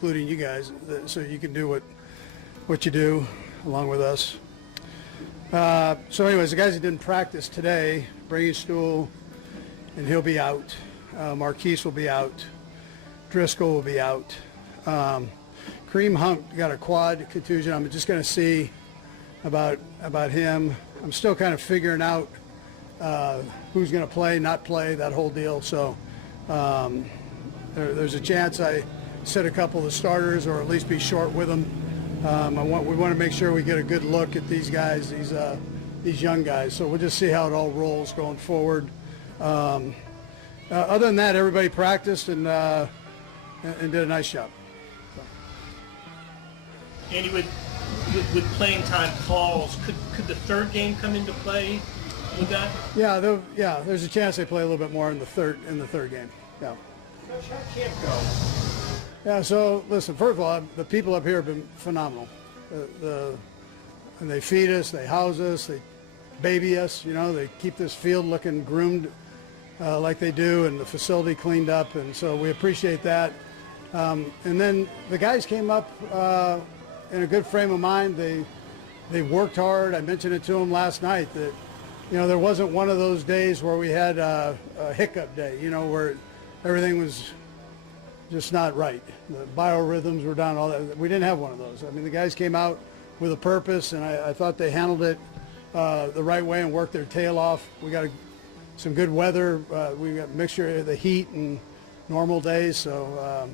including you guys, so you can do what you do along with us. So anyways, the guys that didn't practice today, Brady Stool, and he'll be out. Marquise will be out. Driscoll will be out. Kareem Hunt got a quad contusion. I'm just going to see about him. I'm still kind of figuring out who's going to play, not play, that whole deal. So there's a chance I sit a couple of the starters or at least be short with them. We want to make sure we get a good look at these guys, these young guys. So we'll just see how it all rolls going forward. Other than that, everybody practiced and did a nice job. Andy, with playing time calls, could the third game come into play with that? Yeah, there's a chance they play a little bit more in the third game. Yeah. Coach, how camp go? Yeah. So listen, first of all, the people up here have been phenomenal. And they feed us, they house us, they baby us. You know, they keep this field looking groomed like they do, and the facility cleaned up, and so we appreciate that. And then the guys came up in a good frame of mind. They worked hard. I mentioned it to them last night that, you know, there wasn't one of those days where we had a hiccup day, you know, where everything was just not right. The biorhythms were down, all that. We didn't have one of those. I mean, the guys came out with a purpose, and I thought they handled it the right way and worked their tail off. We got some good weather. We got a mixture of the heat and normal days, so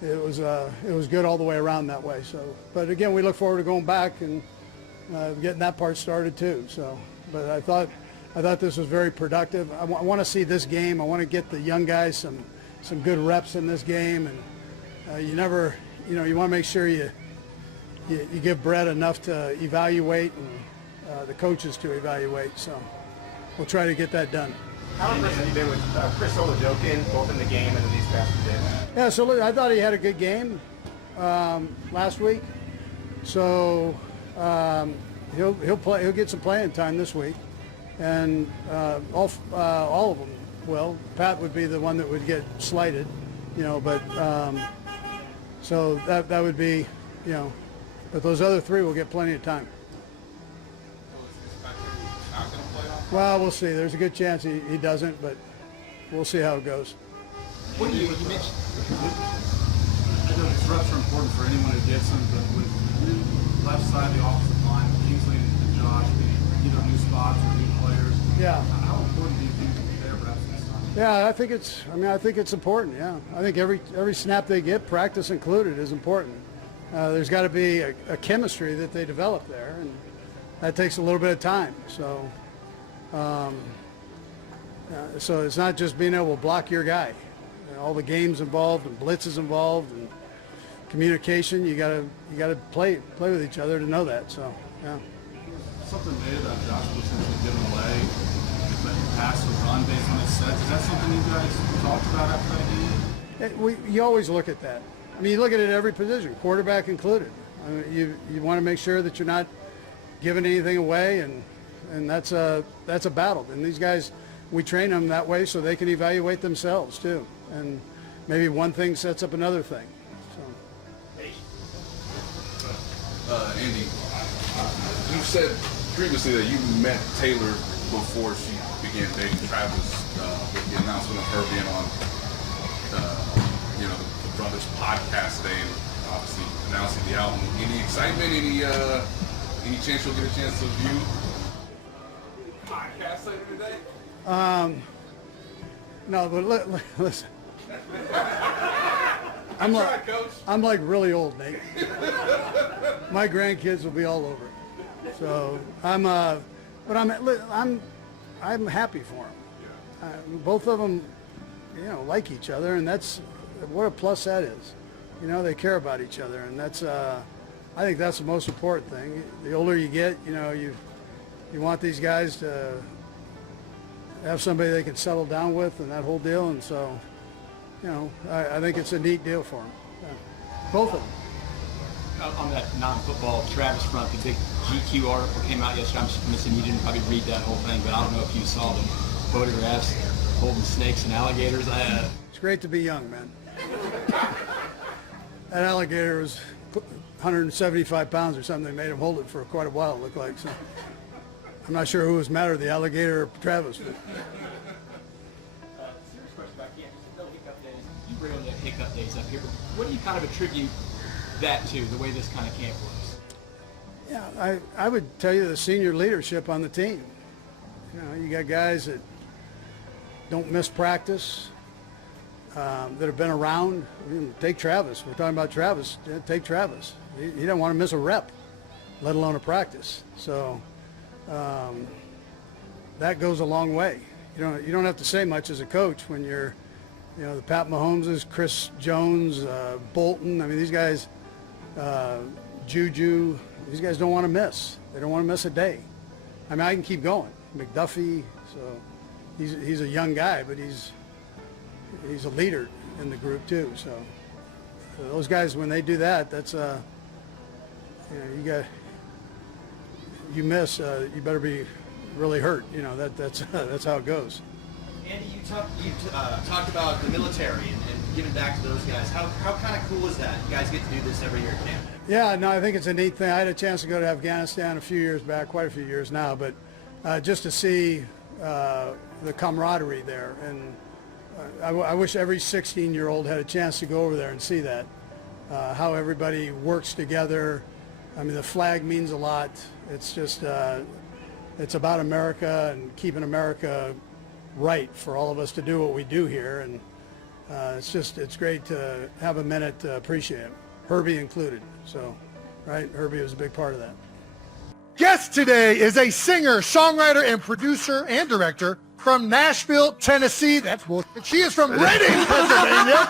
it was good all the way around that way. So, but again, we look forward to going back and getting that part started too. So, but I thought this was very productive. I want to see this game. I want to get the young guys some good reps in this game, and you want to make sure you give Brett enough to evaluate and the coaches to evaluate. So we'll try to get that done. How impressed have you been with Chris Olajokin, both in the game and in these past few days? Yeah, so look, I thought he had a good game last week. So he'll play. He'll get some playing time this week, and all of them will. Pat would be the one that would get slighted, you know. But so that would be, you know. But those other three will get plenty of time. Well, we'll see. There's a good chance he doesn't, but we'll see how it goes. What do you mentioned? I know these reps are important for anyone who gets them, but with the left side of the offensive line, Kingsley and Josh being either new spots or new players. Yeah. How important do you think their reps this time? Yeah, I think it's important. Yeah, I think every snap they get, practice included, is important. There's got to be a chemistry that they develop there, and that takes a little bit of time. So. So it's not just being able to block your guy. You know, all the games involved and blitzes involved and communication. You gotta play with each other to know that. So yeah. Something made about Josh potentially giving away, but pass or run based on his sets. Is that something you guys talked about after that game? You always look at that. I mean, you look at it at every position, quarterback included. I mean, you want to make sure that you're not giving anything away, and that's a battle. And these guys, we train them that way so they can evaluate themselves too. And maybe one thing sets up another thing. So. Andy, you said previously that you met Taylor before she began dating Travis with the announcement of her being on, the Brothers podcast today, and obviously announcing the album. Any excitement? Any chance you'll get a chance to view podcast later today? No, but listen. I'm like really old, Nate. My grandkids will be all over it. So I'm happy for them. Both of them, like each other, and that's what a plus that is. You know, they care about each other, and that's I think that's the most important thing. The older you get, you want these guys to have somebody they can settle down with and that whole deal. And so, I think it's a neat deal for them. Yeah. Both of them. On that non-football Travis front, the big GQ article came out yesterday. I'm missing you didn't probably read that whole thing, but I don't know if you saw the photographs holding snakes and alligators. It's great to be young, man. that alligator was 175 pounds or something. They made him hold it for quite a while, it looked like. So I'm not sure who was madder, the alligator or Travis. But. Serious question about camp. No hiccup days. You rarely have hiccup days up here, but what do you kind of attribute that to, the way this kind of camp works? Yeah, I would tell you the senior leadership on the team. You know, you got guys that don't miss practice, that have been around. I mean, take Travis. We're talking about Travis. Yeah, take Travis. He didn't want to miss a rep, let alone a practice. So that goes a long way. You don't have to say much as a coach when you're, you know, the Pat Mahomeses, Chris Jones, Bolton. I mean, these guys, Juju. These guys don't want to miss. They don't want to miss a day. I mean, I can keep going. McDuffie. So he's a young guy, but he's a leader in the group too. So those guys, when they do that, that's you know, you miss, you better be really hurt. You know, that's how it goes. Andy, you talked about the military and giving back to those guys. How kind of cool is that? You guys get to do this every year at camp. Yeah, no, I think it's a neat thing. I had a chance to go to Afghanistan a few years back, quite a few years now, but just to see the camaraderie there. And I wish every 16-year-old had a chance to go over there and see that, how everybody works together. I mean, the flag means a lot. It's just, it's about America and keeping America right for all of us to do what we do here. And it's great to have a minute to appreciate it, Herbie included. So, right, Herbie was a big part of that. Guest today is a singer, songwriter, and producer and director from Nashville, Tennessee. That's bullshit. She is from Reading, Pennsylvania.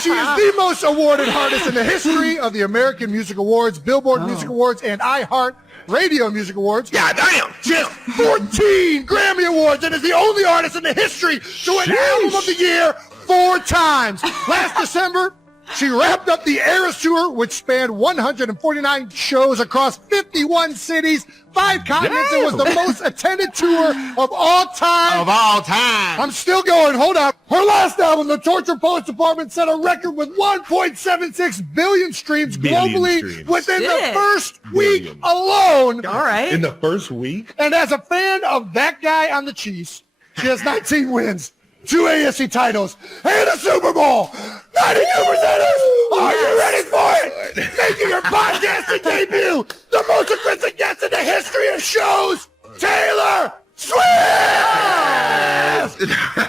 She is the most awarded artist in the history of the American Music Awards, Billboard Music Awards, and iHeart Radio Music Awards. Yeah, damn. She has 14 Grammy Awards and is the only artist in the history to win Album of the Year 4 times. Last December, she wrapped up the Eras Tour, which spanned 149 shows across 51 cities, 5 continents, and was the most attended tour of all time. Of all time. I'm still going. Hold on. Her last album, The Torture Poets Department, set a record with 1.76 billion streams globally within the first week alone. All right. In the first week? And as a fan of that guy on the Chiefs, she has 19 wins, 2 AFC titles, and a Super Bowl. 92 percenters. Are you ready for it? Making her podcasting debut, the most aggressive guest in the history of shows, Taylor Swift.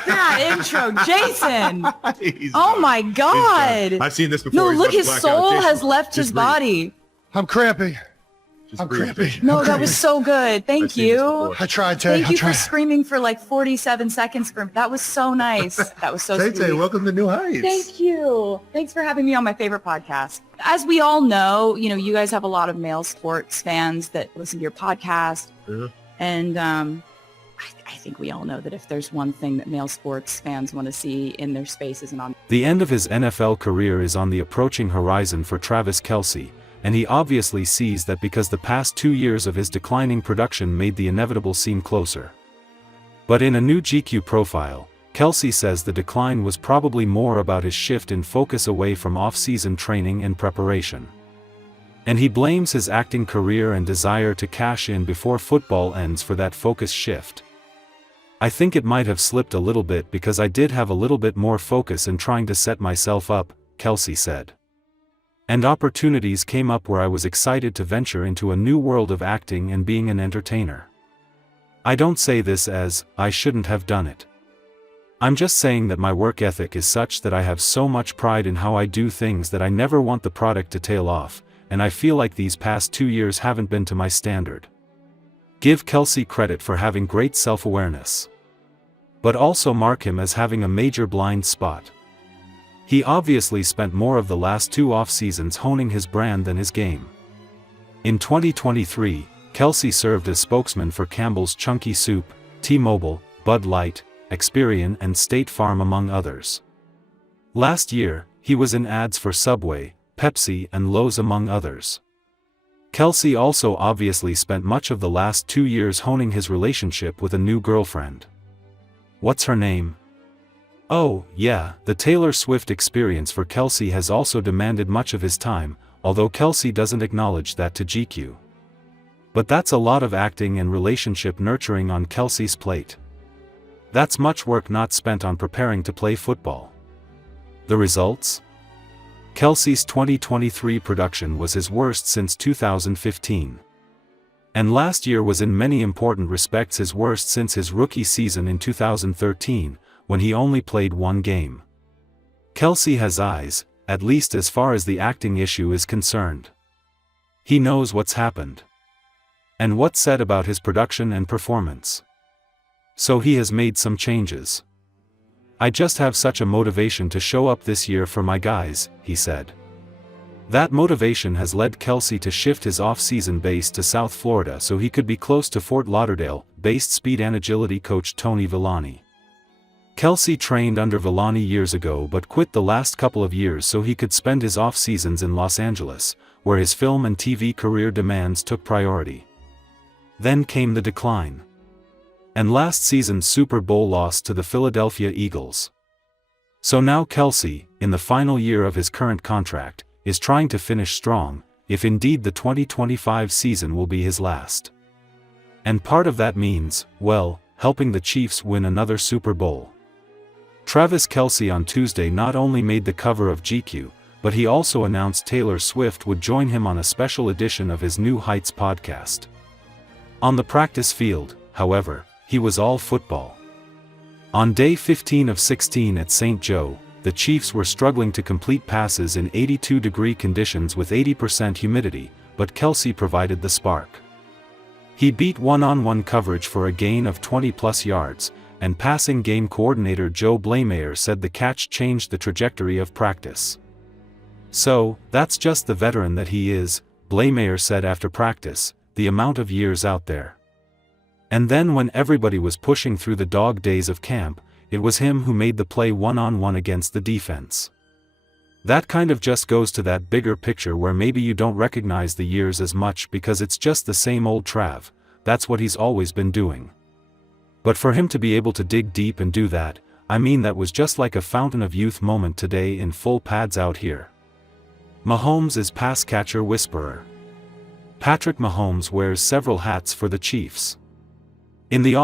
That intro, Jason. Oh my God. I've seen this before. No, He's look, about to his black soul out. Jason, has left his just breathe. body. I'm cramping. Just I'm breathe, cramping. Jason. No, that was so good. Thank I've seen this you. before. I tried, Tay. Thank I you for tried. screaming for like 47 seconds. That was so nice. That was so Tay, sweet. welcome to New Heights. Thank you. Thanks for having me on my favorite podcast. As we all know, you know, you guys have a lot of male sports fans that listen to your podcast. Yeah. And I think we all know that if there's one thing that male sports fans want to see in their spaces and on. The end of his NFL career is on the approaching horizon for Travis Kelce, and he obviously sees that because the past 2 years of his declining production made the inevitable seem closer. But in a new GQ profile, Kelce says the decline was probably more about his shift in focus away from off-season training and preparation. And he blames his acting career and desire to cash in before football ends for that focus shift. I think it might have slipped a little bit because I did have a little bit more focus in trying to set myself up, Kelce said. And opportunities came up where I was excited to venture into a new world of acting and being an entertainer. I don't say this as, I shouldn't have done it. I'm just saying that my work ethic is such that I have so much pride in how I do things that I never want the product to tail off, and I feel like these past 2 years haven't been to my standard. Give Kelce credit for having great self-awareness. But also mark him as having a major blind spot. He obviously spent more of the last 2 off-seasons honing his brand than his game. In 2023, Kelce served as spokesman for Campbell's Chunky Soup, T-Mobile, Bud Light, Experian and State Farm among others. Last year, he was in ads for Subway, Pepsi and Lowe's among others. Kelce also obviously spent much of the last 2 years honing his relationship with a new girlfriend. What's her name? Oh, yeah, the Taylor Swift experience for Kelce has also demanded much of his time, although Kelce doesn't acknowledge that to GQ. But that's a lot of acting and relationship nurturing on Kelce's plate. That's much work not spent on preparing to play football. The results? Kelce's 2023 production was his worst since 2015. And last year was in many important respects his worst since his rookie season in 2013, when he only played one game. Kelce has eyes, at least as far as the acting issue is concerned. He knows what's happened. And what's said about his production and performance. So he has made some changes. I just have such a motivation to show up this year for my guys, he said. That motivation has led Kelce to shift his off-season base to South Florida so he could be close to Fort Lauderdale-based speed and agility coach Tony Villani. Kelce trained under Villani years ago but quit the last couple of years so he could spend his off-seasons in Los Angeles, where his film and TV career demands took priority. Then came the decline. And last season's Super Bowl loss to the Philadelphia Eagles. So now Kelce, in the final year of his current contract, is trying to finish strong, if indeed the 2025 season will be his last. And part of that means, well, helping the Chiefs win another Super Bowl. Travis Kelce on Tuesday not only made the cover of GQ, but he also announced Taylor Swift would join him on a special edition of his New Heights podcast. On the practice field, however, he was all football. On day 15 of 16 at St. Joe, the Chiefs were struggling to complete passes in 82-degree conditions with 80% humidity, but Kelce provided the spark. He beat one-on-one coverage for a gain of 20-plus yards, and passing game coordinator Joe Blameyer said the catch changed the trajectory of practice. So, that's just the veteran that he is, Blameyer said after practice, the amount of years out there. And then when everybody was pushing through the dog days of camp, it was him who made the play one-on-one against the defense. That kind of just goes to that bigger picture where maybe you don't recognize the years as much because it's just the same old Trav, that's what he's always been doing. But for him to be able to dig deep and do that, I mean that was just like a fountain of youth moment today in full pads out here. Mahomes is pass catcher whisperer. Patrick Mahomes wears several hats for the Chiefs. In the off